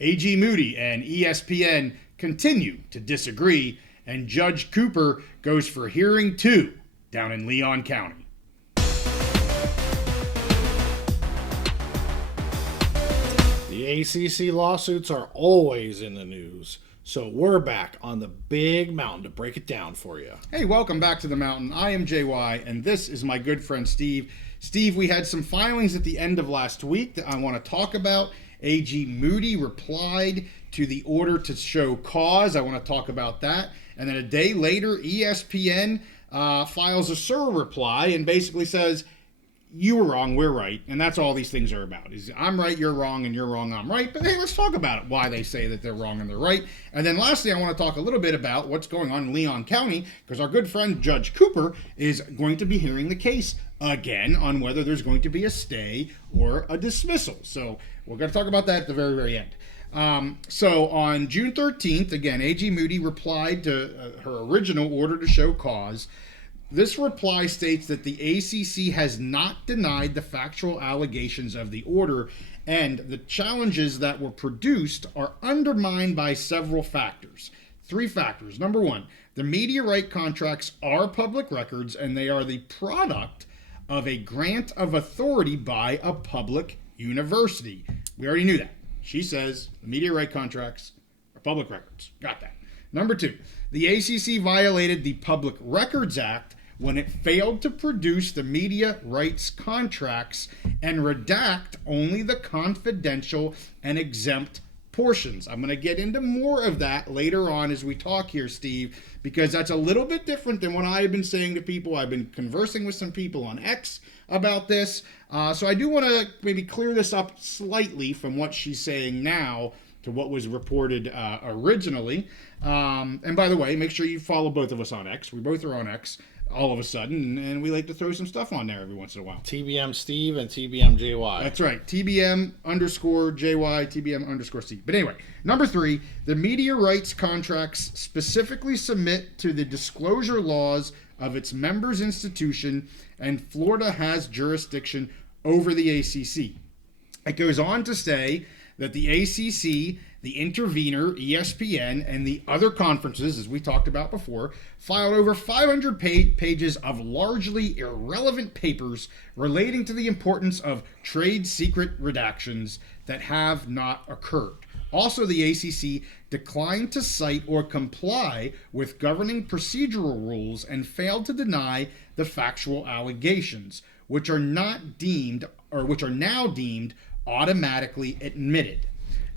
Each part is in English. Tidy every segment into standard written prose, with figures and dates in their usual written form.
AG Moody and ESPN continue to disagree, and Judge Cooper goes for hearing 2 down in Leon County. The ACC lawsuits are always in the news, so we're back on the big mountain to break it down for you. Hey, welcome back to the mountain. I am JY, and this is my good friend Steve. Steve, we had some filings at the end of last week that I want to talk about. AG Moody replied to the order to show cause. I want to talk about that. And then a day later, ESPN files a SIR reply and basically says, you were wrong, we're right. And that's all these things are about. Is I'm right, you're wrong, and you're wrong, I'm right. But hey, let's talk about it, why they say that they're wrong and they're right. And then lastly, I want to talk a little bit about what's going on in Leon County, because our good friend Judge Cooper is going to be hearing the case again on whether there's going to be a stay or a dismissal. So we're going to talk about that at the very, very end. So on June 13th, again, AG Moody replied to her original order to show cause. This reply states that the ACC has not denied the factual allegations of the order, and the challenges that were produced are undermined by several factors. 3 factors. Number 1, the media right contracts are public records, and they are the product of a grant of authority by a public university. We already knew that. She says the media right contracts are public records. Got that. Number 2, the ACC violated the Public Records Act when it failed to produce the media rights contracts and redact only the confidential and exempt portions. I'm going to get into more of that later on as we talk here, Steve, because that's a little bit different than what I've been saying to people. I've been conversing with some people on X about this. So I do want to maybe clear this up slightly from what she's saying now to what was reported originally. And by the way, make sure you follow both of us on X. We both are on X all of a sudden, and we like to throw some stuff on there every once in a while. TBM Steve and TBM JY. That's right. TBM _ JY, TBM _ Steve. But anyway, number 3, the media rights contracts specifically submit to the disclosure laws of its members' institution, and Florida has jurisdiction over the ACC. It goes on to say that the ACC, the intervener, ESPN, and the other conferences, as we talked about before, filed over 500 pages of largely irrelevant papers relating to the importance of trade secret redactions that have not occurred. Also, the ACC declined to cite or comply with governing procedural rules and failed to deny the factual allegations, which are now deemed automatically admitted.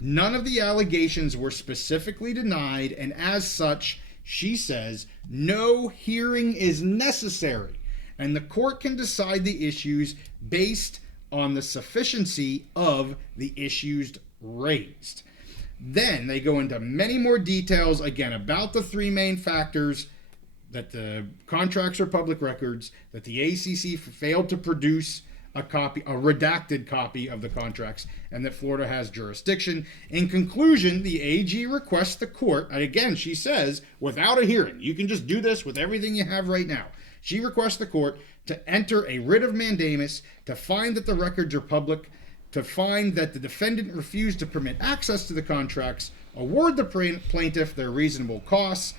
None of the allegations were specifically denied, and as such, she says, no hearing is necessary, and the court can decide the issues based on the sufficiency of the issues raised. Then they go into many more details, again, about the 3 main factors: that the contracts are public records, that the ACC failed to produce a redacted copy of the contracts, and that Florida has jurisdiction. In conclusion, the AG requests the court, and again, she says, without a hearing, you can just do this with everything you have right now. She requests the court to enter a writ of mandamus, to find that the records are public, to find that the defendant refused to permit access to the contracts, award the plaintiff their reasonable costs,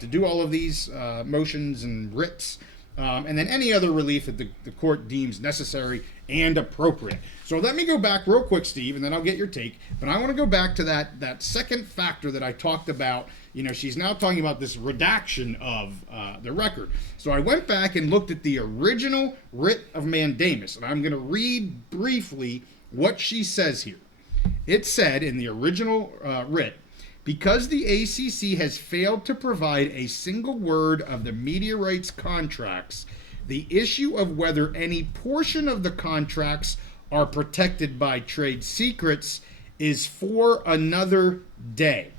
to do all of these motions and writs, and then any other relief that the court deems necessary and appropriate. So let me go back real quick, Steve, and then I'll get your take. But I want to go back to that second factor that I talked about. You know, she's now talking about this redaction of the record. So I went back and looked at the original writ of mandamus, and I'm going to read briefly what she says here. It said in the original writ, because the ACC has failed to provide a single word of the media rights contracts, the issue of whether any portion of the contracts are protected by trade secrets is for another day.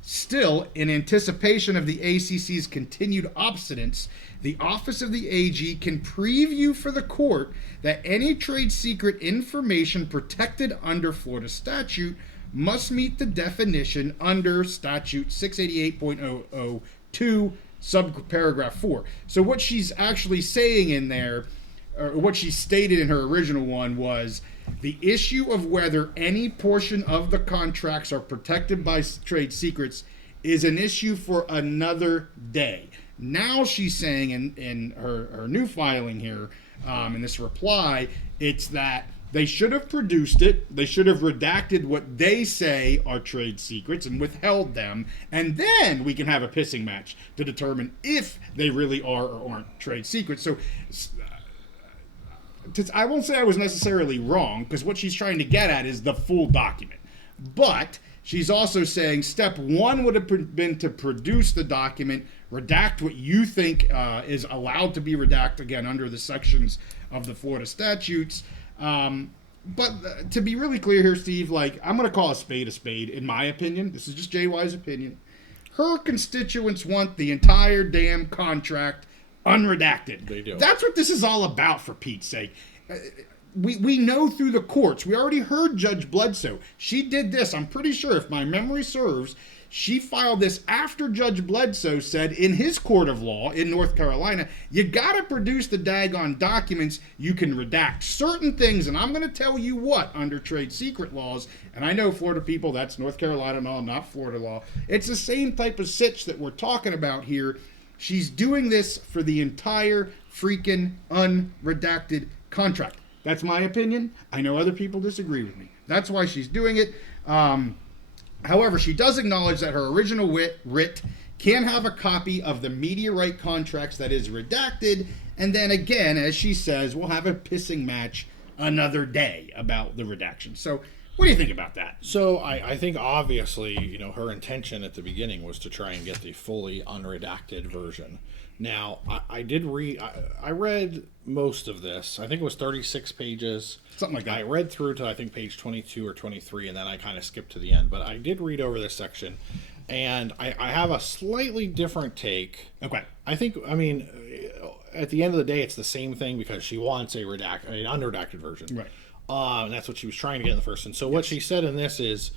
Still, in anticipation of the ACC's continued obstinance, the Office of the AG can preview for the court that any trade secret information protected under Florida statute must meet the definition under statute 688.002 subparagraph 4. So what she's actually saying in there, or what she stated in her original one was the issue of whether any portion of the contracts are protected by trade secrets is an issue for another day. Now she's saying in her new filing here, in this reply, it's that they should have produced it. They should have redacted what they say are trade secrets and withheld them. And then we can have a pissing match to determine if they really are or aren't trade secrets. So I won't say I was necessarily wrong, because what she's trying to get at is the full document. But she's also saying step one would have been to produce the document, redact what you think is allowed to be redacted, again, under the sections of the Florida statutes. But to be really clear here, Steve, like, I'm going to call a spade, in my opinion. This is just JY's opinion. Her constituents want the entire damn contract unredacted. They do. That's what this is all about, for Pete's sake. We know through the courts. We already heard Judge Bledsoe. She did this, I'm pretty sure, if my memory serves, she filed this after Judge Bledsoe said in his court of law in North Carolina, you got to produce the daggone documents. You can redact certain things, and I'm going to tell you what, under trade secret laws, and I know Florida people, that's North Carolina law, not Florida law. It's the same type of sitch that we're talking about here. She's doing this for the entire freaking unredacted contract. That's my opinion. I know other people disagree with me. That's why she's doing it. However, she does acknowledge that her original writ can have a copy of the media right contracts that is redacted, and then again, as she says, we'll have a pissing match another day about the redaction. So what do you think about that? So I think obviously, her intention at the beginning was to try and get the fully unredacted version. Now, I read most of this. I think it was 36 pages. Something like that. I read through to, I think, page 22 or 23, and then I kind of skipped to the end. But I did read over this section, and I have a slightly different take. Okay. I mean, at the end of the day, it's the same thing, because she wants an unredacted version. Right. And that's what she was trying to get in the first. And so what she said in this is,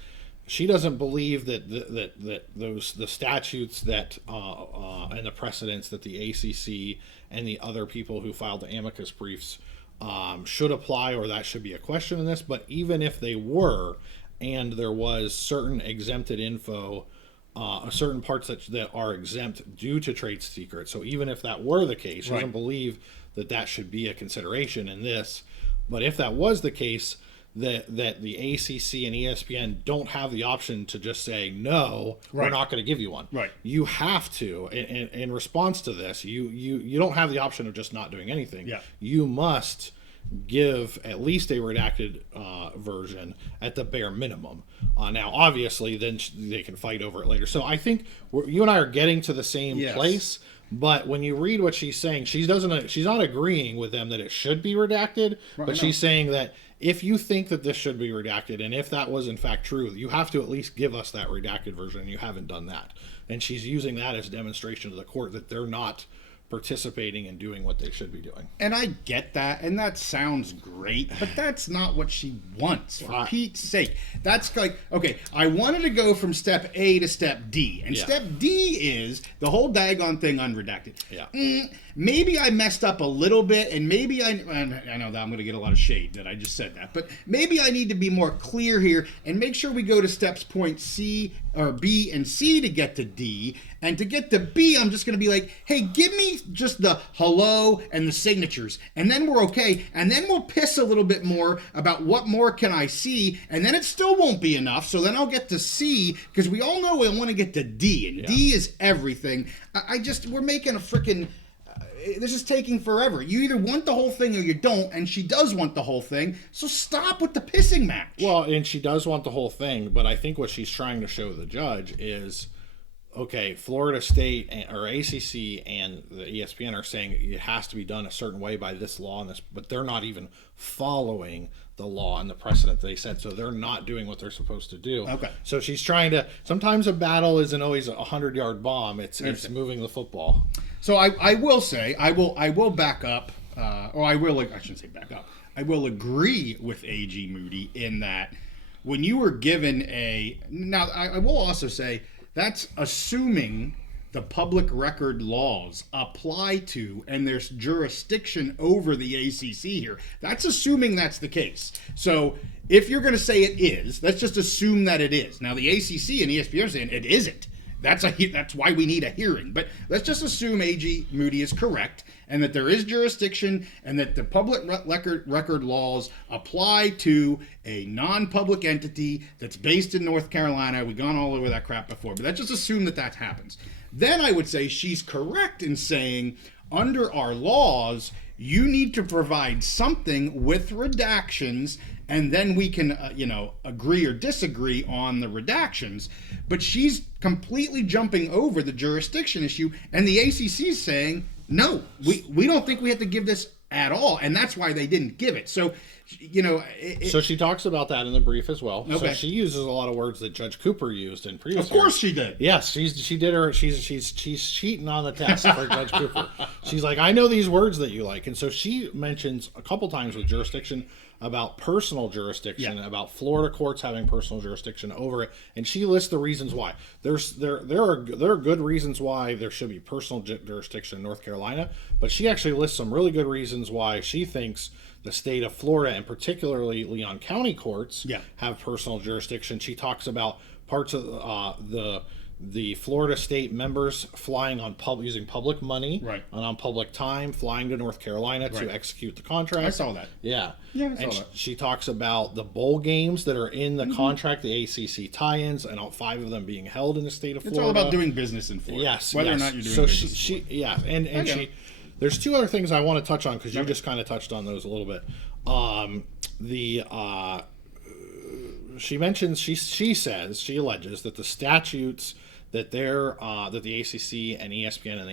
she doesn't believe that the statutes that and the precedents that the ACC and the other people who filed the amicus briefs should apply, or that should be a question in this. But even if they were, and there was certain exempted info, certain parts that are exempt due to trade secrets. So even if that were the case, she doesn't believe that should be a consideration in this. But if that was the case, that the ACC and ESPN don't have the option to just say, no, we're not going to give you one. Right. You have to, in response to this, you don't have the option of just not doing anything. Yeah. You must give at least a redacted version at the bare minimum. Now, obviously, then they can fight over it later. So I think you and I are getting to the same place. But when you read what she's saying, she's not agreeing with them that it should be redacted, but she's saying that if you think that this should be redacted, and if that was in fact true, you have to at least give us that redacted version, and you haven't done that. And she's using that as a demonstration to the court that they're not participating and doing what they should be doing. And I get that, and that sounds great, but that's not what she wants, for Pete's sake. That's like, okay, I wanted to go from step A to step D, and step D is the whole daggone thing unredacted. Yeah. Maybe I messed up a little bit, and maybe I know that I'm going to get a lot of shade that I just said that, but maybe I need to be more clear here and make sure we go to steps point C or B and C to get to D. And to get to B, I'm just going to be like, hey, give me just the hello and the signatures, and then we're okay. And then we'll piss a little bit more about what more can I see, and then it still won't be enough. So then I'll get to C, because we all know we want to get to D, and D is everything. We're making a freaking... this is taking forever. You either want the whole thing or you don't, and she does want the whole thing, so stop with the pissing match. Well, and she does want the whole thing, but I think what she's trying to show the judge is, okay, Florida State or ACC and the ESPN are saying it has to be done a certain way by this law and this, but they're not even following the law and the precedent they said, so they're not doing what they're supposed to do. Okay. So she's trying to. Sometimes a battle isn't always a 100-yard bomb. It's moving the football. So I will say I will back up, or I shouldn't say back up. I will agree with AG Moody in that when you were given now I will also say that's assuming the public record laws apply to and there's jurisdiction over the ACC here. That's assuming that's the case. So if you're going to say it is, let's just assume that it is. Now the ACC and ESPN are saying it isn't. That's why we need a hearing. But let's just assume AG Moody is correct and that there is jurisdiction and that the public record laws apply to a non-public entity that's based in North Carolina. We've gone all over that crap before, but let's just assume that that happens. Then I would say she's correct in saying under our laws, you need to provide something with redactions, and then we can, agree or disagree on the redactions. But she's completely jumping over the jurisdiction issue, and the ACC is saying, no, we don't think we have to give this at all, and that's why they didn't give it. So, so she talks about that in the brief as well. Okay. So she uses a lot of words that Judge Cooper used in previous. Of course she did. Yes, she's cheating on the test for Judge Cooper. She's like, I know these words that you like, and so she mentions a couple times with jurisdiction about personal jurisdiction, about Florida courts having personal jurisdiction over it, and she lists the reasons why. There are good reasons why there should be personal jurisdiction in North Carolina, but she actually lists some really good reasons why she thinks the state of Florida and particularly Leon County courts have personal jurisdiction. She talks about parts of the Florida state members flying on using public money and on public time, flying to North Carolina to execute the contract. I saw that. Yeah. Yeah, I saw and that. She talks about the bowl games that are in the contract, the ACC tie-ins, and all 5 of them being held in the state of Florida. It's all about doing business in Florida. Yes. Whether or not you're doing business. So there's 2 other things I want to touch on because you just kind of touched on those a little bit. She alleges that the statutes that that the ACC and ESPN and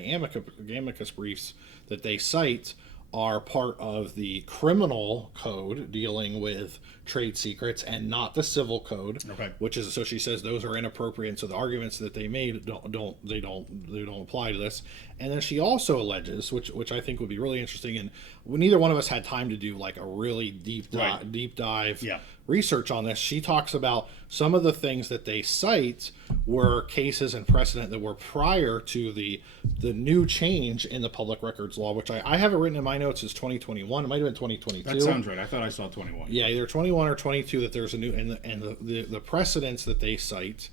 the amicus briefs that they cite are part of the criminal code dealing with trade secrets and not the civil code. Okay. Which is, so she says those are inappropriate. So the arguments that they made don't apply to this. And then she also alleges, which I think would be really interesting, and neither one of us had time to do like a really deep dive research on this. She talks about some of the things that they cite were cases and precedent that were prior to the new change in the public records law, which I have it written in my notes as 2021. It might have been 2022. That sounds right. I thought I saw 21. Yeah, either 21 or 22 that there's a new, and the precedents that they cite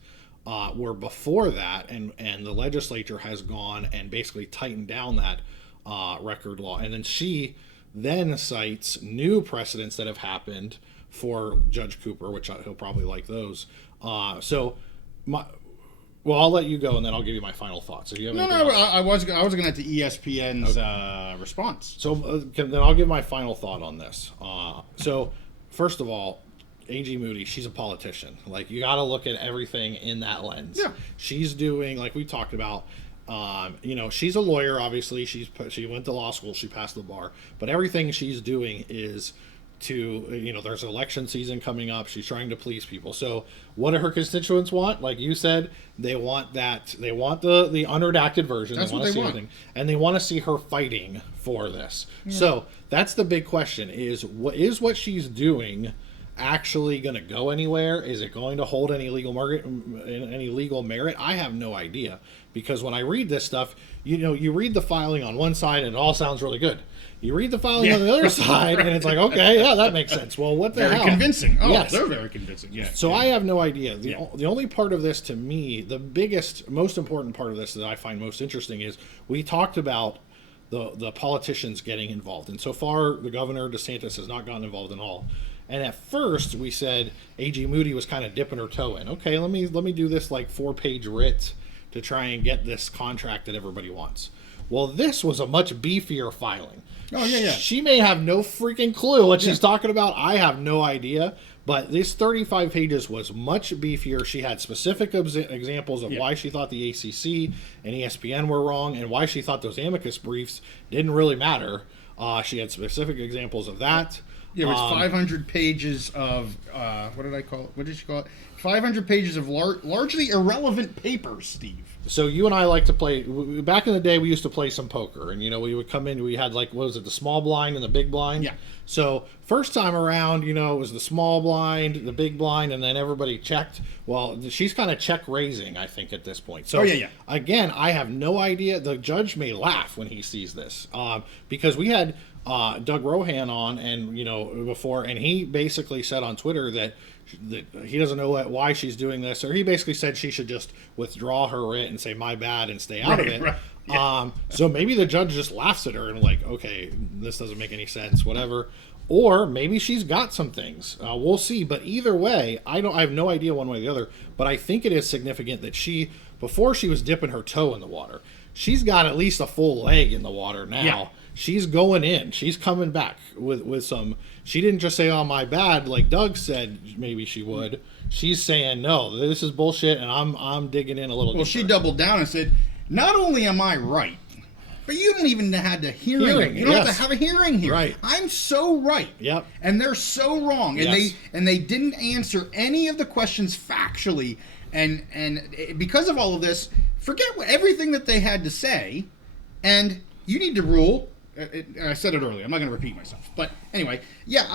were before that, and the legislature has gone and basically tightened down that record law. And then she then cites new precedents that have happened for Judge Cooper, which he'll probably like those. Well, I'll let you go, and then I'll give you my final thoughts. If you have I was going to the ESPN's response. So then I'll give my final thought on this. So first of all, AG Moody, she's a politician. Like, you got to look at everything in that lens. Yeah. She's doing, like we talked about, she's a lawyer, obviously. She went to law school. She passed the bar. But everything she's doing is to, there's election season coming up. She's trying to please people. So what do her constituents want? Like you said, they want the unredacted version. That's what they want. And they want to see her fighting for this. Yeah. So that's the big question: is what she's doing actually going to go anywhere? Is it going to hold any legal merit? I have no idea, because when I read this stuff, you read the filing on one side and it all sounds really good. You read the filing on the other side, and it's like, okay, yeah, that makes sense. Well, what the hell? Very convincing. Oh, yes. They're very convincing. Yeah. So I have no idea. The only part of this, to me, the biggest, most important part of this that I find most interesting is we talked about the politicians getting involved, and so far the governor DeSantis has not gotten involved at all. And at first we said AG Moody was kind of dipping her toe in. Okay, let me do this like 4-page writ to try and get this contract that everybody wants. Well, this was a much beefier filing. Oh, yeah. She may have no freaking clue what she's talking about. I have no idea. But this 35 pages was much beefier. She had specific examples of why she thought the ACC and ESPN were wrong, and why she thought those amicus briefs didn't really matter. She had specific examples of that. Yeah, it was 500 pages of what did I call it? What did she call it? 500 pages of largely irrelevant papers, Steve. So you and I like to play. Back in the day, we used to play some poker, and we would come in. We had what was it, the small blind and the big blind? Yeah. So first time around, it was the small blind, the big blind, and then everybody checked. Well, she's kind of check raising, I think, at this point. So again, I have no idea. The judge may laugh when he sees this, because we had Doug Rohan on, and before, and he basically said on Twitter that he doesn't know why she's doing this, or he basically said she should just withdraw her writ and say my bad and stay out of it. Right. Yeah. So maybe the judge just laughs at her and okay, this doesn't make any sense, whatever. Or maybe she's got some things. We'll see. But either way, I have no idea one way or the other. But I think it is significant that before she was dipping her toe in the water, she's got at least a full leg in the water now. Yeah. She's going in. She's coming back with some. She didn't just say, "Oh, my bad," like Doug said maybe she would. She's saying, "No, this is bullshit," and I'm digging in a little. Well, she doubled down and said, "Not only am I right, but you don't even have to hearing. You don't have to have a hearing here. Right. I'm so right. Yep. And they're so wrong. And they didn't answer any of the questions factually. And because of all of this, forget everything that they had to say. And you need to rule." I said it earlier. I'm not going to repeat myself, but anyway, yeah.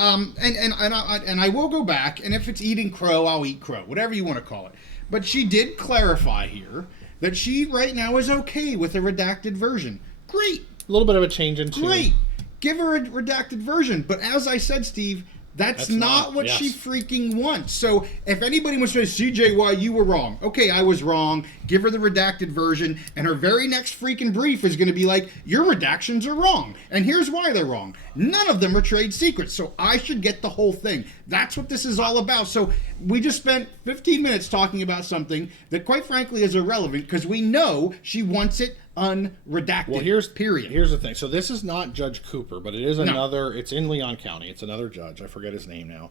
And I will go back, and if it's eating crow, I'll eat crow, whatever you want to call it. But she did clarify here that she right now is okay with a redacted version. Great. A little bit of a change in tune. Great. Give her a redacted version. But as I said, Steve, that's not what she freaking wants. So if anybody wants to say, CJY, you were wrong. Okay, I was wrong. Give her the redacted version. And her very next freaking brief is going to be like, your redactions are wrong. And here's why they're wrong. None of them are trade secrets. So I should get the whole thing. That's what this is all about. So we just spent 15 minutes talking about something that quite frankly is irrelevant because we know she wants it unredacted. Well, period. Here's the thing. So this is not Judge Cooper, but it is another. It's in Leon County. It's another judge. I forget his name now.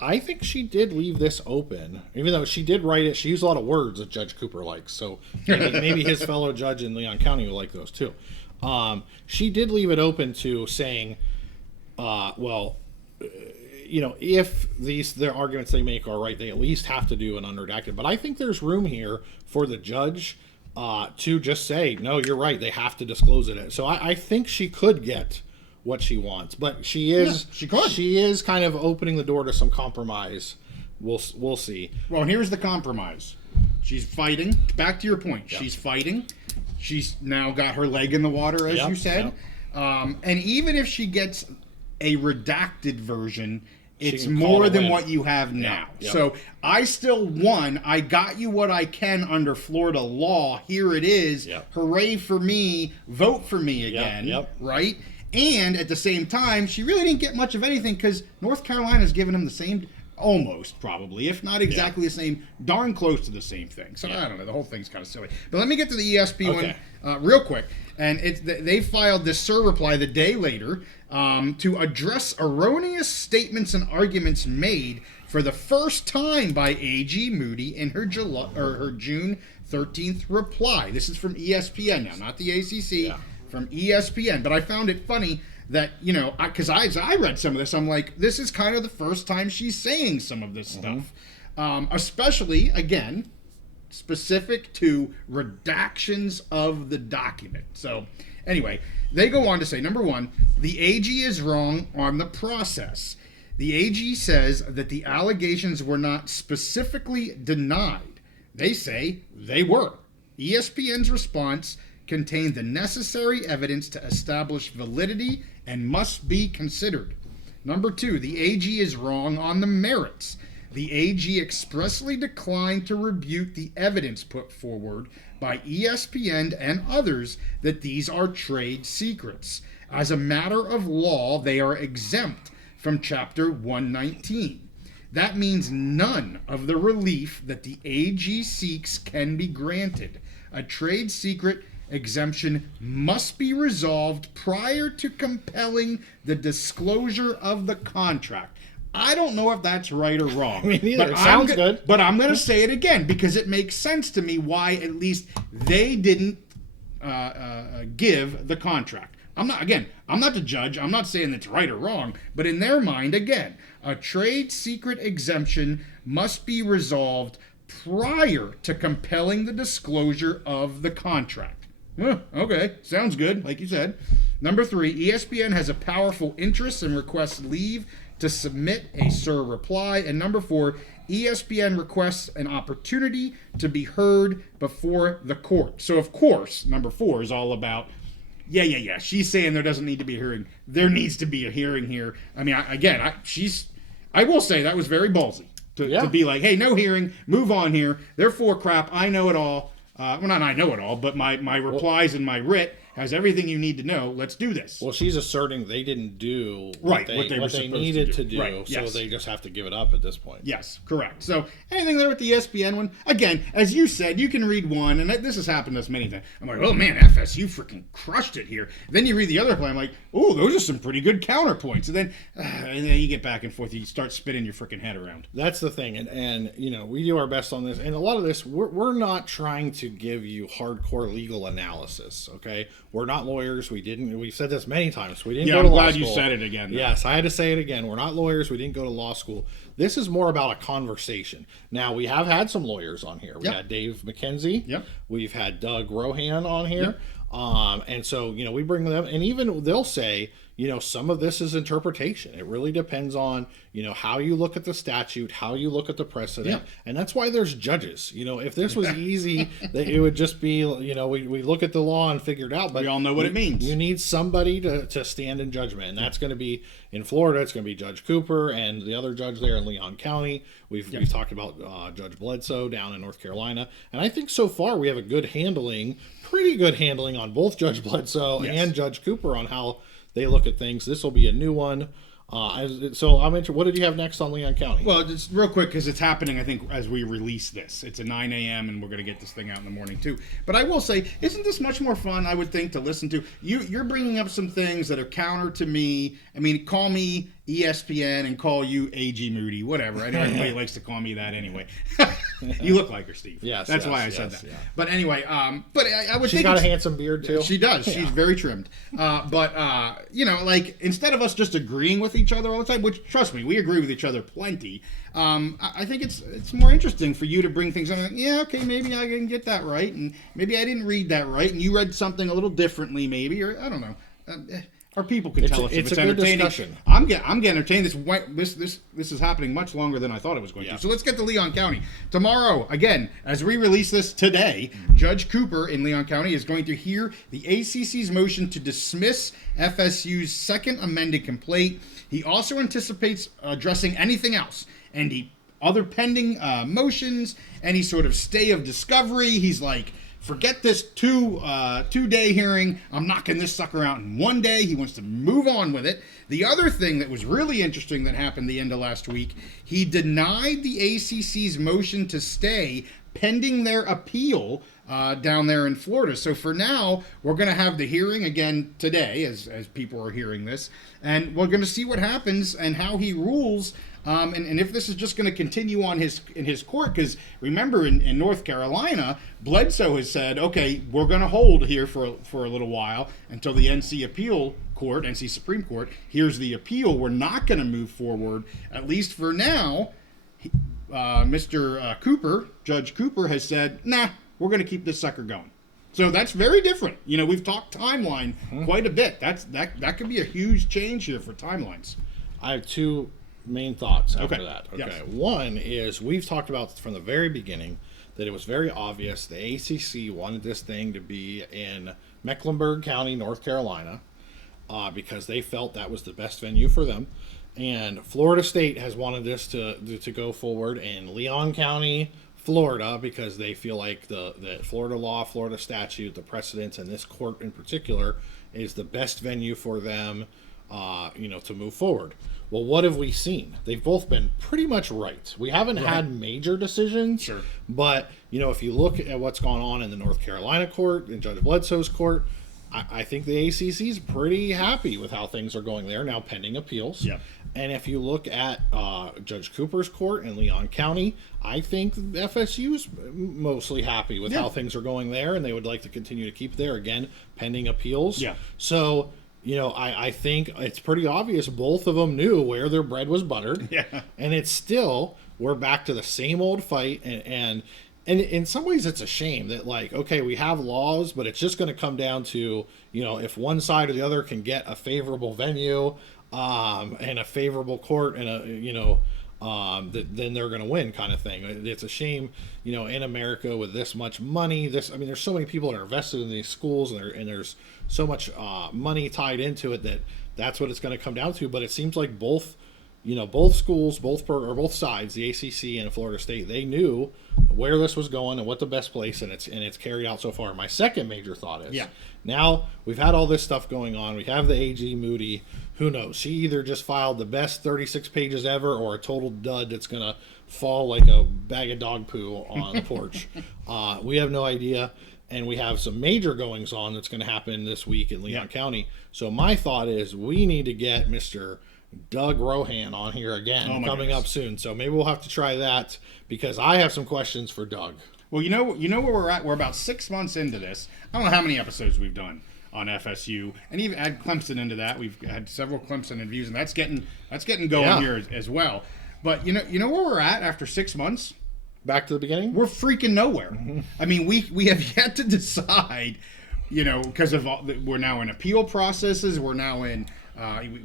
I think she did leave this open, even though she did write it. She used a lot of words that Judge Cooper likes. So maybe his fellow judge in Leon County will like those too. She did leave it open to saying, if their arguments they make are right, they at least have to do an unredacted. But I think there's room here for the judge to just say, no, you're right, they have to disclose it. So I think she could get what she wants, but she is kind of opening the door to some compromise. We'll see. Well, here's the compromise. She's fighting. Back to your point. Yep. She's fighting. She's now got her leg in the water, as you said. Yep. And even if she gets a redacted version, it's more than what you have now. Yep. So I still won. I got you what I can under Florida law. Here it is. Yep. Hooray for me. Vote for me again. Yep. Right? And at the same time, she really didn't get much of anything because North Carolina's given him the same, almost probably, if not exactly the same, darn close to the same thing. So I don't know. The whole thing's kind of silly. But let me get to the ESP one real quick. And they filed this SIR reply the day later to address erroneous statements and arguments made for the first time by AG Moody in her June 13th reply. This is from ESPN now, not the ACC. Yeah. From ESPN, but I found it funny that, because I read some of this, I'm like, this is kind of the first time she's saying some of this stuff, especially, again, specific to redactions of the document. So, anyway, they go on to say, number one, the AG is wrong on the process. The AG says that the allegations were not specifically denied. They say they were. ESPN's response contain the necessary evidence to establish validity and must be considered. Number two, the AG is wrong on the merits. The AG expressly declined to rebuke the evidence put forward by ESPN and others that these are trade secrets. As a matter of law, they are exempt from Chapter 119. That means none of the relief that the AG seeks can be granted. A trade secret exemption must be resolved prior to compelling the disclosure of the contract. I don't know if that's right or wrong. Me neither. It sounds good. But I'm going to say it again because it makes sense to me why at least they didn't give the contract. I'm not the judge. I'm not saying it's right or wrong, but in their mind, again, a trade secret exemption must be resolved prior to compelling the disclosure of the contract. Okay, sounds good, like you said. Number 3, ESPN has a powerful interest and requests leave to submit a SIR reply. And number 4, ESPN requests an opportunity to be heard before the court. So, of course, number 4 is all about, yeah. She's saying there doesn't need to be a hearing. There needs to be a hearing here. I mean, I will say that was very ballsy to be like, hey, no hearing, move on here. Therefore, crap, I know it all. Well, not I know it all, but my replies and my writ has everything you need to know. Let's do this. Well, she's asserting they didn't do what they needed to do, right, so they just have to give it up at this point. Yes, correct. So anything there with the ESPN one, again, as you said, you can read one, and this has happened to us many times. I'm like, oh man, FSU freaking crushed it here. Then you read the other play, I'm like, oh, those are some pretty good counterpoints. And then you get back and forth, you start spinning your freaking head around. That's the thing, and we do our best on this, and a lot of this, we're not trying to give you hardcore legal analysis, okay? We're not lawyers. We've said this many times. We didn't go to law school. I'm glad you said it again. Though. Yes, I had to say it again. We're not lawyers. We didn't go to law school. This is more about a conversation. Now, we have had some lawyers on here. We had Dave McKenzie. Yep. We've had Doug Rohan on here. Yep. And so, we bring them, and even they'll say, some of this is interpretation. It really depends on, how you look at the statute, how you look at the precedent. Yeah. And that's why there's judges. If this was easy, it would just be, we look at the law and figure it out. But we all know what it means. You need somebody to stand in judgment. And that's going to be, in Florida, it's going to be Judge Cooper and the other judge there in Leon County. We've talked about Judge Bledsoe down in North Carolina. And I think so far we have a pretty good handling on both Judge Bledsoe and Judge Cooper on how they look at things. This will be a new one. So I'm interested. What did you have next on Leon County? Well, just real quick, because it's happening, I think, as we release this. It's a 9 a.m., and we're going to get this thing out in the morning, too. But I will say, isn't this much more fun, I would think, to listen to? You're bringing up some things that are counter to me. I mean, call me ESPN and call you AG Moody, whatever. I know everybody likes to call me that anyway. You look like her, Steve. Yes, that's why I said that. Yeah. But anyway, but I would She's think got a handsome beard too. She does. She's very trimmed. But like instead of us just agreeing with each other all the time, which trust me, we agree with each other plenty. I think it's more interesting for you to bring things up. Like, yeah, okay, maybe I didn't get that right, and maybe I didn't read that right, and you read something a little differently, maybe, or I don't know. Our people can tell us if it's entertaining. Discussion. I'm getting entertained. This is happening much longer than I thought it was going to. So let's get to Leon County. Tomorrow, again, as we release this today, Judge Cooper in Leon County is going to hear the ACC's motion to dismiss FSU's second amended complaint. He also anticipates addressing anything else, any other pending motions, any sort of stay of discovery. He's like, forget this two-day hearing. I'm knocking this sucker out in 1 day. He wants to move on with it. The other thing that was really interesting that happened the end of last week, he denied the ACC's motion to stay pending their appeal down there in Florida. So for now, we're going to have the hearing again today as people are hearing this. And we're going to see what happens and how he rules. And if this is just going to continue on in his court, because remember in North Carolina, Bledsoe has said, okay, we're going to hold here for a little while until the NC Supreme Court hears the appeal. We're not going to move forward, at least for now. Mr. Cooper, Judge Cooper, has said, nah, we're going to keep this sucker going. So that's very different. We've talked timeline quite a bit. That could be a huge change here for timelines. I have two main thoughts after that. Okay. Yes. One is we've talked about from the very beginning that it was very obvious the ACC wanted this thing to be in Mecklenburg County, North Carolina, because they felt that was the best venue for them. And Florida State has wanted this to go forward in Leon County, Florida, because they feel like the Florida law, Florida statute, the precedents, and this court in particular is the best venue for them, to move forward. Well, what have we seen? They've both been pretty much right. We haven't had major decisions, sure, but if you look at what's gone on in the North Carolina court, in Judge Bledsoe's court, I think the ACC is pretty happy with how things are going there now, pending appeals. Yeah. And if you look at Judge Cooper's court in Leon County, I think FSU is mostly happy with how things are going there, and they would like to continue to keep there, again, pending appeals. Yeah. So, I think it's pretty obvious both of them knew where their bread was buttered. Yeah. And it's still, we're back to the same old fight. And in some ways it's a shame that, like, okay, we have laws, but it's just going to come down to, if one side or the other can get a favorable venue and a favorable court and then they're going to win, kind of thing. It's a shame, in America with this much money, there's so many people that are invested in these schools, and there's so much money tied into it that's what it's going to come down to. But it seems like both schools, both sides, the ACC and Florida State, they knew where this was going and what the best place, and it's carried out so far. My second major thought is, now we've had all this stuff going on. We have the AG Moody. Who knows? She either just filed the best 36 pages ever, or a total dud that's gonna fall like a bag of dog poo on the porch. We have no idea, and we have some major goings on that's going to happen this week in Leon County. So my thought is we need to get Mr. Doug Rohan on here again coming up soon. So maybe we'll have to try that, because I have some questions for Doug. Well, you know where we're at. We're about 6 months into this. I don't know how many episodes we've done on FSU, and even add Clemson into that. We've had several Clemson interviews, and that's getting going here as well. But you know where we're at after 6 months? Back to the beginning? We're freaking nowhere. Mm-hmm. I mean, we have yet to decide, because of we're now in appeal processes. We're now in.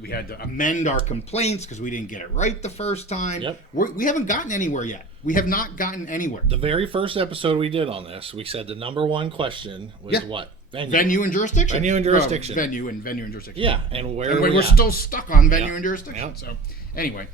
We had to amend our complaints because we didn't get it right the first time. Yep. We haven't gotten anywhere yet. We have not gotten anywhere. The very first episode we did on this, we said the number one question was what? Venue and jurisdiction. Venue and jurisdiction. Venue and jurisdiction. Yeah, and we're still stuck on venue and jurisdiction. Yep. So, anyway,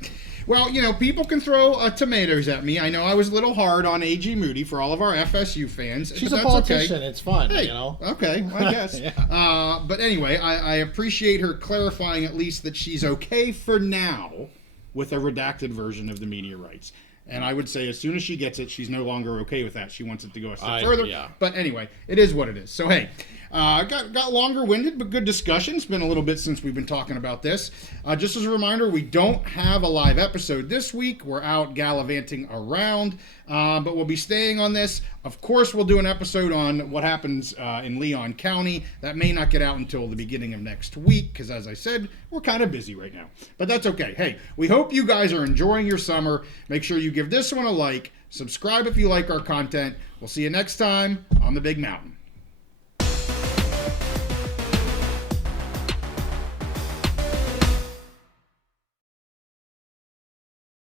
well, people can throw tomatoes at me. I know I was a little hard on AG Moody for all of our FSU fans. She's a politician. Okay. It's fun, Okay, I guess. Yeah. But anyway, I appreciate her clarifying at least that she's okay for now with a redacted version of the media rights. And I would say as soon as she gets it, she's no longer okay with that. She wants it to go a step further. Yeah. But anyway, it is what it is. So, hey, got longer-winded, but good discussion. It's been a little bit since we've been talking about this. Just as a reminder, we don't have a live episode this week. We're out gallivanting around, but we'll be staying on this. Of course, we'll do an episode on what happens in Leon County. That may not get out until the beginning of next week because, as I said, we're kind of busy right now. But that's okay. Hey, we hope you guys are enjoying your summer. Make sure you give this one a like. Subscribe if you like our content. We'll see you next time on the Big Mountain.